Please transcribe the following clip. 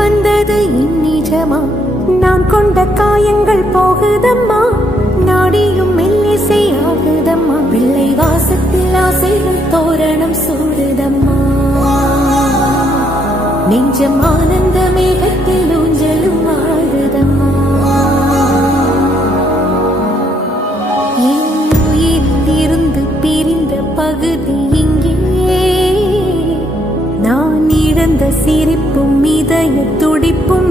வந்தது இந்நிஜமா? நான் கொண்ட காயங்கள் போகுதம்மா, நாடியும் மெல்லிசை ஆகுதம்மா. பிள்ளை வாசத்தில் ஆசைகள் தோரணம் சூடுதம்மா. நெஞ்சம் ஆனந்த மேகத்தில் ஊஞ்சலும் ஆடுதம்மா. என் உயிரிலிருந்து பிரிந்த பகுதி இங்கே, நான் இழந்த சிரிப்பும் இதய துடிப்பும்